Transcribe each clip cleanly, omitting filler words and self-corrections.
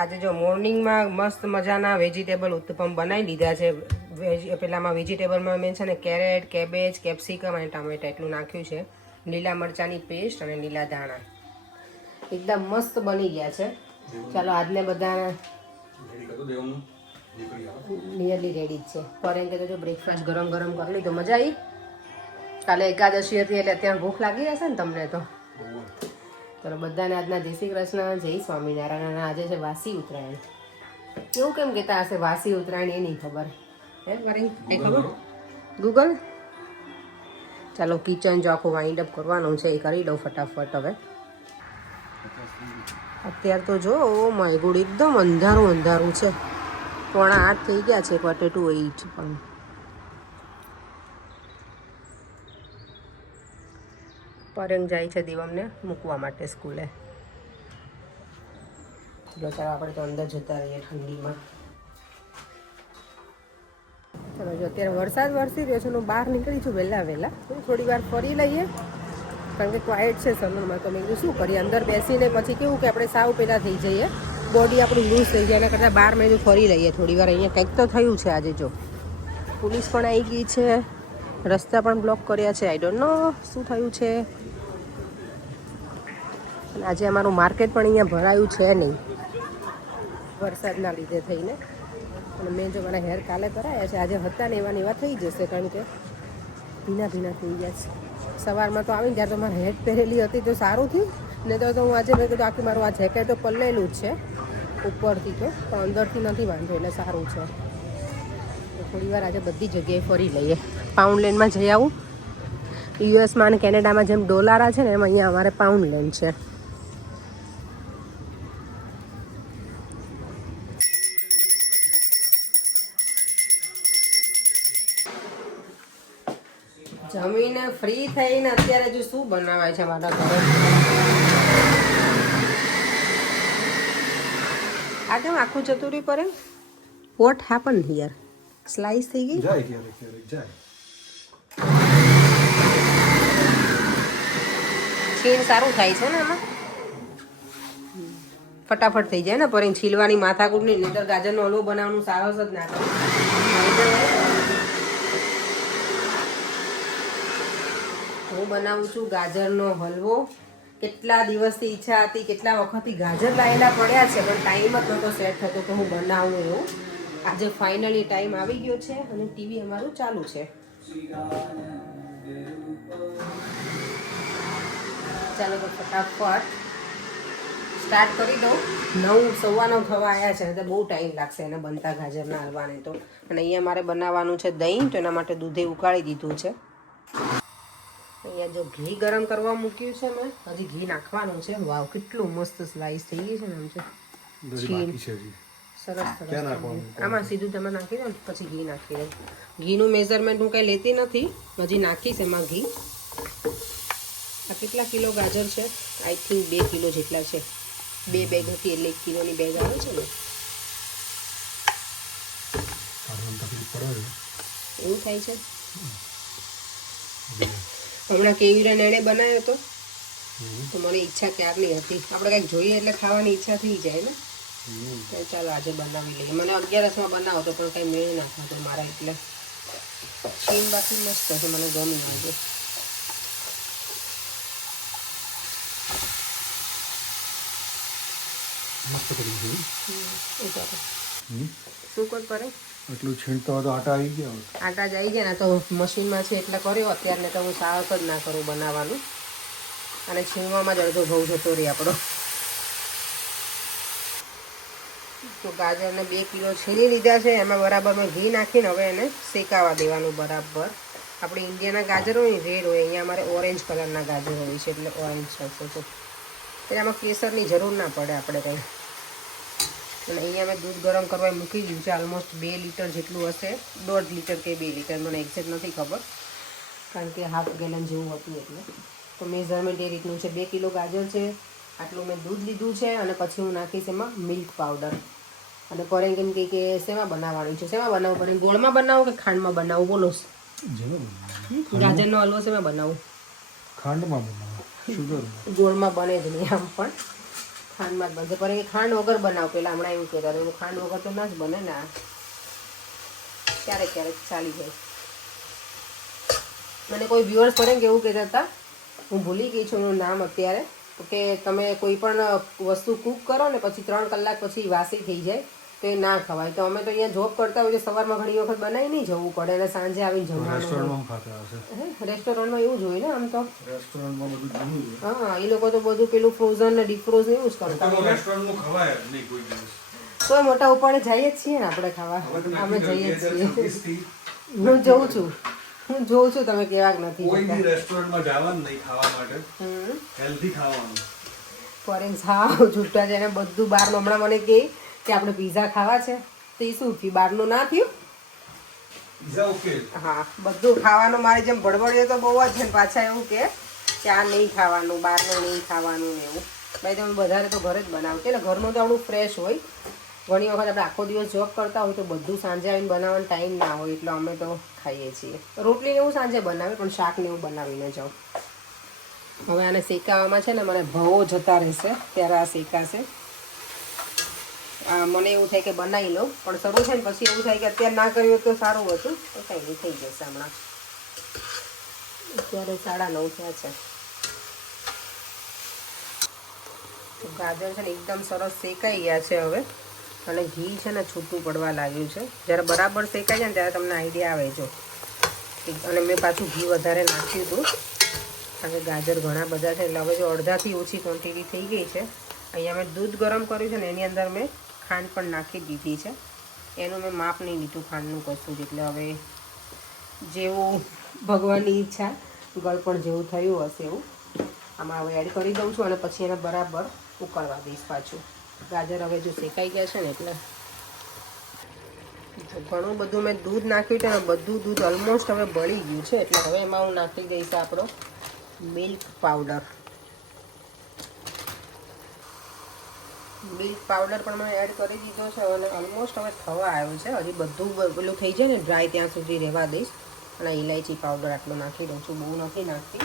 આજે જો મોર્નિંગમાં મસ્ત મજાના વેજીટેબલ ઉત્તપમ બનાવી દીધા છે. પેલામાં વેજીટેબલમાં મેં છે ને કેરેટ, કેબેજ, કેપ્સિકમ અને ટામેટા એટલું નાખ્યું છે. લીલા મરચાંની પેસ્ટ અને લીલા ધાણા એકદમ મસ્ત બની ગયા છે. ચાલો આજને બધા નિયરલી રેડી જ છે. પર એમ કે જો બ્રેકફાસ્ટ ગરમ ગરમ કરી લીધો. મજા આવી. કાલે એકાદશી હતી એટલે અત્યારે ભૂખ લાગી હશે ને તમને તો. ચલો બધાને આજના જય શ્રી કૃષ્ણ, જય સ્વામિનારાયણ. અને આજે છે વાસી ઉત્તરાયણ. એવું કેમ કહેતા હશે વાસી ઉત્તરાયણ? એ નહીં ખબર હે વરી એ ખબર ગૂગલ. ચાલો કિચન જો આખું વાઇન્ડ અપ કરવાનું છે એ કરી દઉં ફટાફટ. હવે અત્યારે તો જો ઓ માય ગોડ એકદમ અંધારું અંધારું છે. 7:45 થઈ ગયા છે. 7:45 પણ પરંગ જાય છે દીવમને મૂકવા માટે સ્કૂલે. ચલો ચાલો આપણે તો અંદર જતા રહીએ ઠંડીમાં. ચલો જો અત્યારે વરસાદ વરસી રહ્યો છે. હું બહાર નીકળી છું વહેલા થોડી વાર ફરી લઈએ કારણ કે ક્વાઇટ છે સલૂનમાં. તો મેં શું કરીએ અંદર બેસીને પછી કેવું કે આપણે સાવ પેલા થઈ જઈએ, બોડી આપણું લૂઝ થઈ જાય. એના કરતાં બહાર મેં ફરી લઈએ થોડી વાર. અહીંયા કંઈક તો થયું છે આજે. જો પોલીસ પણ આવી ગઈ છે, રસ્તા પણ બ્લોક કર્યા છે. આઈ ડોન્ટ નો શું થયું છે. અને આજે અમારું માર્કેટ પણ અહીંયા ભરાયું છે નહીં વરસાદના લીધે થઈને. અને મેં જો મારા હેર કાલે કરાયા છે, આજે હતા ને એવા થઈ જશે કારણ કે ભીના થઈ ગયા છે. સવારમાં તો આવીને ત્યારે તો મારે હેડ પહેરેલી હતી તો સારું થયું. ને તો હું આજે મેં કીધું આખું મારું આ જેકેટ તો પલ્લેલું જ છે ઉપરથી તો, પણ અંદરથી નથી વાંધો એટલે સારું છે. તો થોડી વાર આજે બધી જગ્યાએ ફરી લઈએ. પાઉન્ડ લેન્ડમાં જઈ આવું. યુએસમાં અને કેનેડામાં જેમ ડોલારા છે ને એમ અહીંયા અમારે પાઉન્ડ લેન્ડ છે. જમીને ફ્રી થઈને અત્યારે જો શું બનાવાય છે મારા ઘરે. આ કેમ આખું જતું રહ્યું પર? What happen here? સ્લાઈસ થઈ ગઈ. છીણ સારું થાય છે ને એમાં, ફટાફટ થઈ જાય ને. પર છીલવાની માથાકૂટ નહીં. નહીંતર ગાજરનો હલવો બનાવવાનું સાહસ જ ના કરે. હું બનાવું છું ગાજરનો હલવો. કેટલા દિવસથી ઈચ્છા હતી, કેટલા વખતથી ગાજર લાયેલા પડ્યા છે પણ ટાઈમ જ નહોતો સેટ થતો કે હું બનાવું એવું. આજે ફાઇનલી ટાઈમ આવી ગયો છે અને ટીવી અમારું ચાલુ છે. ચાલો તો ફટાફટ સ્ટાર્ટ કરી દઉં. 9:15 થવા આવ્યા છે તો બહુ ટાઈમ લાગશે એને બનતા ગાજરના હલવાને તો. અને અહીંયા મારે બનાવવાનું છે દહીં, તો એના માટે દૂધે ઉકાળી દીધું છે. અહીંયા જો ઘી ગરમ કરવા મૂક્યું છે મેં, હજી ઘી નાખવાનું છે. વાવ કેટલું મસ્ત સ્લાઈસ થઈ ગઈ છે ને. આમ છે સરસ આમાં સીધું તમે નાખી દો ને પછી ઘી નાખી દો. ઘીનું મેઝરમેન્ટ હું કંઈ લેતી નથી, હજી નાખીશ એમાં ઘી. આ કેટલા કિલો ગાજર છે? આઈ થિંક 2 કિલો જેટલા છે. 2 બેગ હતી એટલે 1 કિલોની બેગ આવે છે ને. એવું થાય છે. હમણાં કેવીરા નેણે બનાવ્યો હતો તો મને ઈચ્છા ક્યારની હતી. આપણે કંઈક જોઈએ એટલે ખાવાની ઈચ્છા થઈ જાય ને. ચાલો આજે બનાવી લઈએ. મને 11 બનાવો તો પણ કંઈ મેળ ના ખાતો મારા, એટલે છીણ બાકી મસ્ત છે, મને ગમ્યું આજે. શું કર પડે એટલું છીણતો હતો. આટા આવી ગયા. આટા જ આવી ગયા ને તો મશીનમાં છે એટલે કર્યો. અત્યારને તો હું સાવક જ ના કરું બનાવવાનું. અને છીણવામાં જ અડધો ઘઉં જતો રહી આપણો. તો ગાજરને 2 કિલો છીણી લીધા છે. એમાં બરાબર મેં ઘી નાખીને હવે એને શેકાવા દેવાનું બરાબર. આપણે ઇન્ડિયાના ગાજર હોય ને રેડ હોય, અહીંયા અમારે ઓરેન્જ કલરના ગાજર હોય છે એટલે ઓરેન્જ થશે. તો એટલે આમાં કેસરની જરૂર ના પડે આપણે કંઈ. અને અહીંયા મેં દૂધ ગરમ કરવા મૂકી દીધું છે. ઓલમોસ્ટ 2 લીટર જેટલું હશે. 1.5 લીટર કે 2 લીટર મને એક્ઝેક્ટ નથી ખબર કારણ કે ½ ગેલન જેવું હતું એટલે. તો મેઝરમેન્ટ એ રીતનું છે. 2 કિલો ગાજર છે, આટલું મેં દૂધ લીધું છે. અને પછી હું નાખીશ એમાં મિલ્ક પાવડર. અને પરેંગ એમ કે શેમાં બનાવવાનું છે? શેમાં બનાવું પડે? ગોળમાં બનાવું કે ખાંડમાં બનાવું? બોલો. ગાજરનો હલવો શેમાં બનાવું? ખાંડમાં બનાવો. શુગર ગોળમાં બને જ નહીં આમ પણ. ખાંડમાં જ બનશે પણ એ ખાંડ વગર બનાવ પેલા હમણાં એવું કહેતા હતા ખાંડ વગર તો ના જ બને ને આ ક્યારેક ક્યારેક ચાલી જાય. મને કોઈ વ્યુઅર્સ પડે કે એવું કહેતા હતા, હું ભૂલી ગઈ છું એનું નામ અત્યારે, કે તમે કોઈ પણ વસ્તુ કૂક કરો ને પછી 3 કલાક પછી વાસી થઈ જાય તો એ ના ખવાય. તો અમે તો અહીંયા જોબ કરતા હોઈએ સવારમાં ઘણી વખત બનાવી નહીં જવું પડે અને સાંજે આવીને જમવાનું. રેસ્ટોરન્ટમાં એવું જ હોય ને આમ તો. હા એ લોકો તો બધું પેલું ફ્રોઝન ને ડીપ ફ્રોઝન એવું જ કરતા હોય. તો મોટા ઉપાડે જઈએ જ છીએ ને આપણે ખાવા, અમે જઈએ જ છીએ. હું જોઉં છું તમે કેવાક નથી રેસ્ટોરન્ટમાં જવાનું નહીં ખાવા માટે, હેલ્ધી ખાવાનું. ફોરેન સાવ છૂટા છે ને બધું બહાર. હમણાં મને કહે કે આપણે પીઝા ખાવા છે તો એ શું થયું, બહારનું ના થયું. હા બધું ખાવાનું મારી જેમ બળબડીએ તો બહુ જ છે ને પાછા એવું કે આ નહીં ખાવાનું, બહારનું નહીં ખાવાનું ને એવું. ભાઈ તમે વધારે તો ઘરે જ બનાવો એટલે ઘરનું તો આપણું ફ્રેશ હોય. ઘણી વખત આપણે આખો દિવસ જોબ કરતા હોય તો બધું સાંજે આવીને બનાવવાનો ટાઈમ ના હોય એટલે અમે તો ખાઈએ છીએ. રોટલીને એવું સાંજે બનાવે પણ શાક ને એવું બનાવીને જાઉં. હવે આને શેકાવામાં છે ને મને ભાવો જતા રહેશે ત્યારે આ શેકાશે. મને એવું થાય કે બનાવી લઉં પણ શરૂ છે ને પછી એવું થાય કે અત્યારે ના કર્યું તો સારું હતું તો કંઈ નહીં થઈ જશે હમણાં. અત્યારે 9:30 થયા છે. ગાજર છે ને એકદમ સરસ શેકાઈ ગયા છે હવે અને ઘી છે ને છૂટું પડવા લાગ્યું છે. જ્યારે બરાબર શેકાઈ જાય ને ત્યારે તમને આઈડિયા આવે જો. અને મેં પાછું ઘી વધારે નાખ્યું હતું કારણ કે ગાજર ઘણા બધા છે એટલે હવે જો અડધાથી ઓછી ક્વોન્ટિટી થઈ ગઈ છે. અહીંયા મેં દૂધ ગરમ કર્યું છે ને એની અંદર મેં ખાંડ પણ નાખી દીધી છે. એનું મેં માપ નહીં લીધું ખાંડનું કશું જ, એટલે હવે જેવું ભગવાનની ઈચ્છા ગળપણ જેવું થયું હશે એવું આમાં હવે એડ કરી દઉં છું અને પછી એને બરાબર ઉકળવા દઈશ પાછું. ગાજર હવે જો શેકાઈ ગયા છે ને એટલે ઘણું બધું મેં દૂધ નાખ્યું છે અને બધું દૂધ ઓલમોસ્ટ હવે બળી ગયું છે એટલે હવે એમાં હું નાખી દઈશ આપણો મિલ્ક પાવડર. મિલ્ક પાવડર પણ મેં એડ કરી દીધો છે અને ઓલમોસ્ટ હવે થવા આવ્યો છે. હજી બધું પેલું થઈ જાય ને ડ્રાય ત્યાં સુધી રહેવા દઈશ. અને ઇલાયચી પાવડર આટલો નાખી દઉં છું, બહુ નથી નાખતી,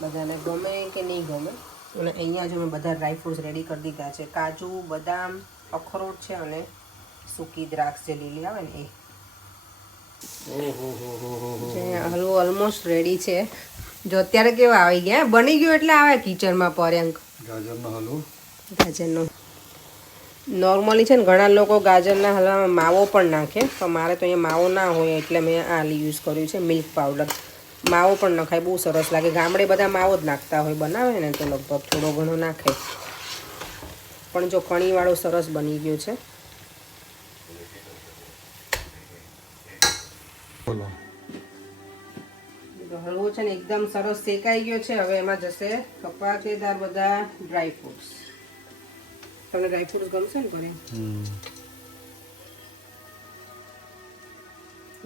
બધાને ગમે કે નહીં ગમે. અને અહીંયા જો મેં બધા ડ્રાયફ્રૂટ્સ રેડી કરી દીધા છે. કાજુ, બદામ, અખરોટ છે અને સૂકી દ્રાક્ષ જે લીલી આવે ને એ. હલવો ઓલમોસ્ટ રેડી છે. જો અત્યારે કેવા આવી ગયા, બની ગયું એટલે આવે કિચનમાં પર્યંક. ગાજરનો હલવો, ગાજરનો નોર્મલી છે ને ઘણા લોકો ગાજરના હલવામાં માવો પણ નાખે પણ મારે તો અહીંયા માવો ના હોય એટલે મેં આ યુઝ કર્યું છે મિલ્ક પાવડર. માવો પણ નખાય, બહુ સરસ લાગે. ગામડે બધા માવો જ નાખતા હોય, બનાવે ને તો લગભગ થોડો ઘણો નાખે. પણ જો કણીવાળો સરસ બની ગયો છે. હળવો છે ને એકદમ સરસ શેકાઈ ગયો છે. હવે એમાં જશે કપાચેદાર બધા ડ્રાયફ્રૂટ્સ. તમને ડ્રાયફ્રૂટ્સ ગમશે ને કરે?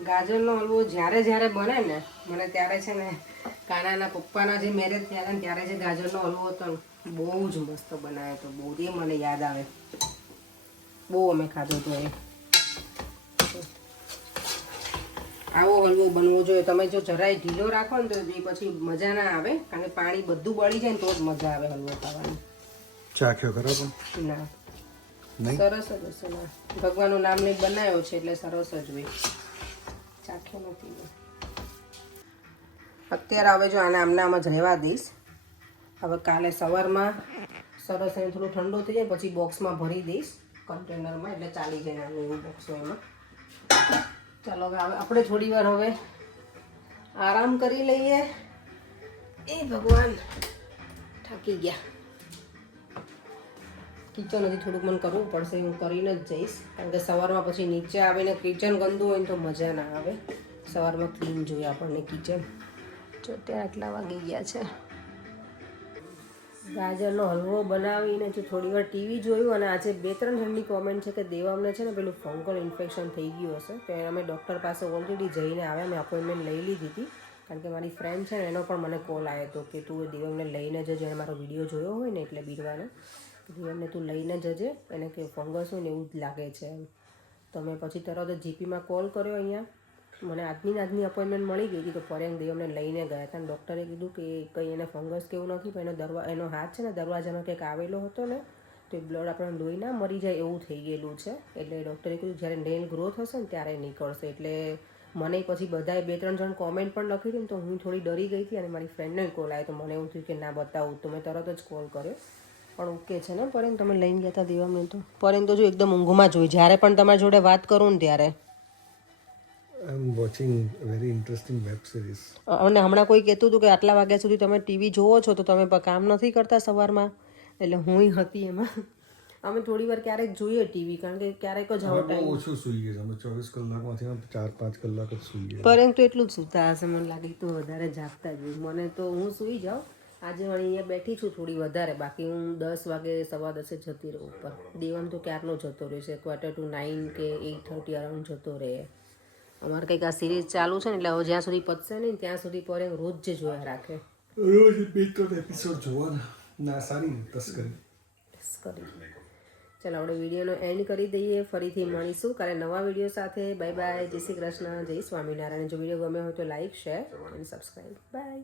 ગાજરનો હલવો જ્યારે જ્યારે બને ને મને ત્યારે છે ને કાનાના પપ્પાના જે મેરેજ થયા ને ત્યારે જે ગાજરનો હલવો હતો ને બહુ જ મસ્ત બનાવ્યો હતો. બહુ એ મને યાદ આવે, બહુ અમે ખાધો હતો એ. આવો હલવો બનવો જોઈએ. તમે જો જરાય ઢીલો રાખો ને તો એ પછી મજા ના આવે કારણ કે પાણી બધું બળી જાય ને તો જ મજા આવે હલવો ખાવાની. ચાખ્યો ખરો પણ ના સરસ જ હશે. ના ભગવાનનું નામ લઈ બનાવ્યો છે એટલે સરસ જ હોય. ચાખ્યો નથી અત્યારે. હવે જો આને આમનામાં જ રહેવા દઈશ. હવે કાલે સવારમાં સરસ એને થોડું ઠંડુ થઈ જાય પછી બોક્સમાં ભરી દઈશ કન્ટેનરમાં એટલે ચાલી જાય આનું એવું બોક્સ હોય એમાં. ચાલો હવે આપણે થોડી વાર હવે આરામ કરી લઈએ. એ ભગવાન થાકી ગયા. કિચન હજી થોડુંક મને કરવું પડશે, હું કરીને જ જઈશ કારણ કે સવારમાં પછી નીચે આવીને કિચન ગંદુ હોય ને તો મજા ના આવે. સવારમાં ક્લીન જોઈએ આપણને કિચન. જો ત્યાં આટલા વાગી ગયા છે. ગાજરનો હલવો બનાવીને જો થોડી વાર ટીવી જોયું અને આજે 2-3 જણની કોમેન્ટ છે કે દેવામને છે ને પેલું ફંગલ ઇન્ફેક્શન થઈ ગયું હશે તો અમે ડૉક્ટર પાસે ઓલરેડી જઈને આવ્યા. મેં અપોઇન્ટમેન્ટ લઈ લીધી હતી કારણ કે મારી ફ્રેન્ડ છે ને એનો પણ મને કોલ આવ્યો હતો કે તું દેવમને લઈને જજે. એને મારો વિડીયો જોયો હોય ને એટલે બીરવાનો દેવમને તું લઈને જજે, એને કે ફંગસ હોય ને એવું જ લાગે છે એમ. તો મેં પછી તરત જ જીપીમાં કોલ કર્યો. અહીંયા મને આજની અપોઇન્ટમેન્ટ મળી ગઈ હતી તો પર્યંક દેવમને લઈને ગયા હતા. ડૉક્ટરે કીધું કે કંઈ એને ફંગસ કેવું નથી પણ એનો હાથ છે ને દરવાજામાં કંઈક આવેલો હતો ને તો એ બ્લડ આપણને લોહી ના મરી જાય એવું થઈ ગયેલું છે. એટલે ડૉક્ટરે કીધું જ્યારે નેલ ગ્રોથ હશે ને ત્યારે નીકળશે. એટલે મને પછી બધાએ 2-3 જણ કોમેન્ટ પણ લખી હતી ને તો હું થોડી ડરી ગઈ હતી અને મારી ફ્રેન્ડનો કોલ આવ્યો તો મને એવું થયું કે ના બતાવું, તો મેં તરત જ કોલ કર્યો. પણ ઓકે છે ને પરેન, તમે લઈને ગયા હતા દેવામાં? તો પરેન તો જો એકદમ ઊંઘમાં જ હોય જ્યારે પણ તમારી જોડે વાત કરું ને ત્યારે. I am watching very interesting web series. અને હમણાં કોઈ કહેતું હતું કે આટલા વાગ્યા સુધી તમે ટીવી જોવો છો તો તમે કામ નથી કરતા સવારમાં, એટલે હું હતી એમાં. અમે થોડી વાર ક્યારેક જોઈએ ટીવી, કારણ કે ક્યારેક જ આવો ટાઈમ. ઓછું સૂઈએ છીએ અમે, 24 કલાકમાંથી 4-5 કલાક જ સૂઈએ. પરંતુ તો એટલું જ સૂતા હશે મને લાગે, તો વધારે જાગતા જ હોય. મને તો હું સૂઈ જાઉં. આજે હું અહીંયા બેઠી છું થોડી વધારે, બાકી હું 10 વાગે 10:15 જતી રહું ઉપર. દેવમ તો ક્યારનો જતો રહે છે, 8:45 કે 8:30 અરાઉન્ડ જતો રહે. અમારે કંઈક આ સિરીઝ ચાલુ છે ને એટલે હવે જ્યાં સુધી પતશે નહીં ત્યાં સુધી પર રોજ જ જોયા રાખે. રોજ 2-3 એપિસોડ જોવાના. ના સારી તસ્કરી. ચાલો આપણે વિડીયોનો એન્ડ કરી દઈએ. ફરીથી મળીશું કાલે નવા વિડીયો સાથે. બાય બાય, જય શ્રી કૃષ્ણ, જય સ્વામિનારાયણ. જો વિડીયો ગમ્યો હોય તો લાઈક, શેર અને સબસ્ક્રાઈબ. બાય.